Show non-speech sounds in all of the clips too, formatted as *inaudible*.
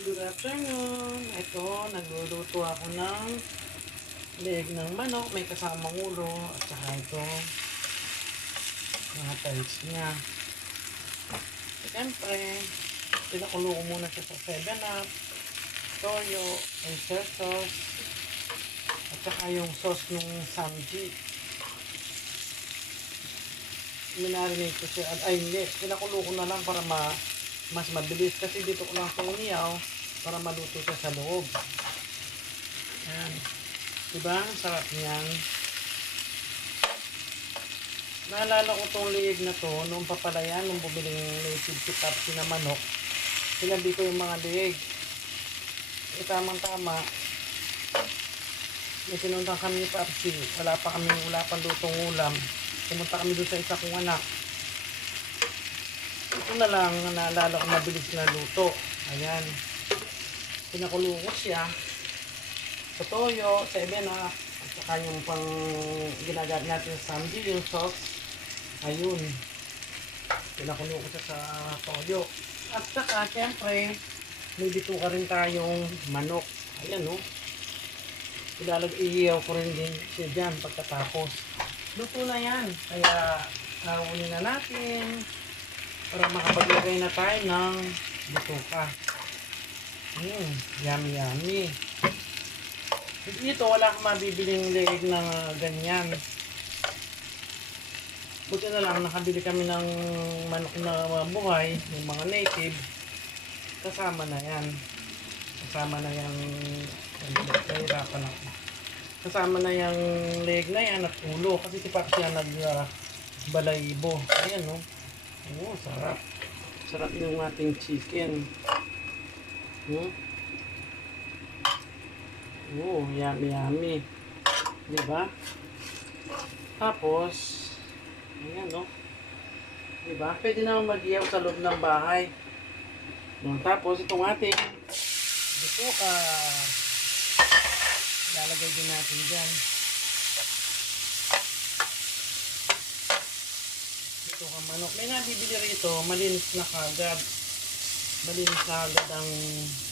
Good afternoon. Ito, nagluluto ako ng leg ng manok. May kasamang ulo. At saka ito, mga tiles niya. Siyempre, pinakulo ko muna siya sa 7-up, toyo, oyster sauce, at saka yung sauce ng samji. Minarinate ko siya. Ay, hindi. Pinakulo ko na lang para ma mas mabilis. Kasi dito ko lang ito uniyaw para maluto siya sa loob. Ayan. Diba? Ang sarap niyan. Naalala ko tong liig na to, noong papalayan, nung bumili ng native si Papsi na manok, sinabi ko yung mga liig. E tamang-tama, may pinuntan kami ni Papsi, wala pa kami, wala pang lutong ulam. Pumunta kami doon sa isa kong anak. Ito na lang, naalala ko mabilis na luto. Ayan. Pinakulo ko siya. Sa toyo, sa ebena, at saka yung pang ginagamit natin sa samji, yung sauce. Ayun. Pinakulo ko siya sa toyo. At saka, syempre, may bituka rin tayong manok. Ayan, no? Ilalag iiyaw ko rin din siya dyan pagkatapos. Luto na yan. Kaya, naunin na natin para makapaglagay na tayo ng bituka. Mm, yummy yummy. Dito wala kang mabibiling leeg na ganyan. Buti na lang nakabili kami ng manok na buhay, yung mga native. Kasama na yan. Kasama na yung nahirapan ako. Kasama na yung leg na yan at ulo kasi si Pax yan nag uh, balayibo. Ayan no. Oo, sarap. Sarap yung ating chicken. Hmm? Oo, yummy yummy. Diba? Tapos, ayan no. Diba? Pwede naman mag-iyaw sa loob ng bahay. No, tapos, itong ating bituka. Lalagay din natin dyan. Ito ka manok. May nabibili rito, malinis na kagad. Malinis na agad ang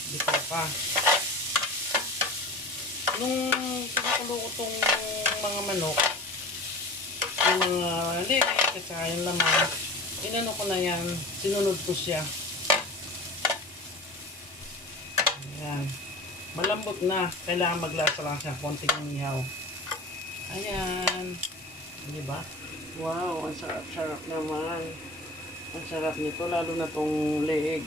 bituka. Nung pinakulo ko tong mga manok, yung mga leg, at saka yung laman, inano ko na yan, sinunod ko siya. Ayan. Malambot na. Kailangan maglasa lang siya. Konting inihaw. Ayan. Di ba? Wow, ang sarap-sarap naman. Ang sarap nito, lalo na tong leeg.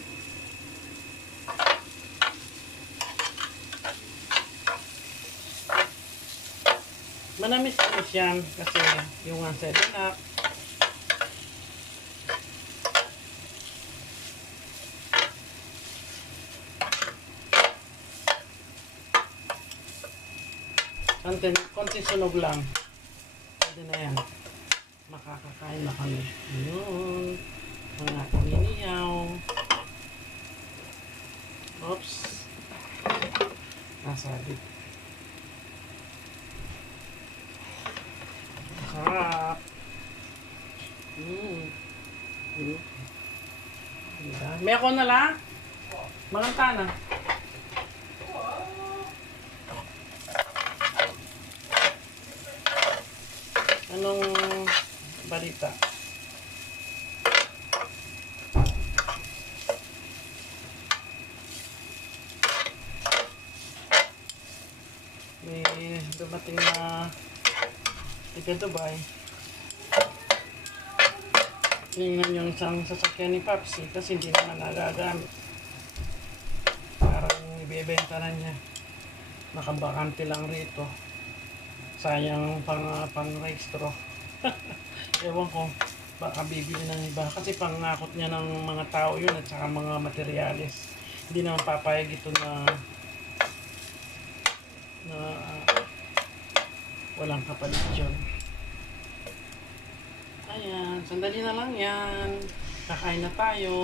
Manamis-namis yan kasi yung ang 7 up. Konting sunog lang. Pwede na yan. Makakakain na kami. Yun. Ang ating inihaw. Oops. Nasabit. Sarap. Mm. Mm. May ako na lang. Maganta na. Anong balita? May dumating na tiga Dubai. Tingnan yung isang sasakyan ni Papsi kasi hindi naman nagagamit. Parang ibebenta na niya. Nakabakante lang rito. Sayang pang, pang registro. *laughs* Ewan ko, baka bibili ng iba. Kasi pangakot niya ng mga tao yun at saka mga materyales. Hindi naman papayag ito na na walang kapalit yun. Ayan, sandali na lang yan. Kakain na tayo.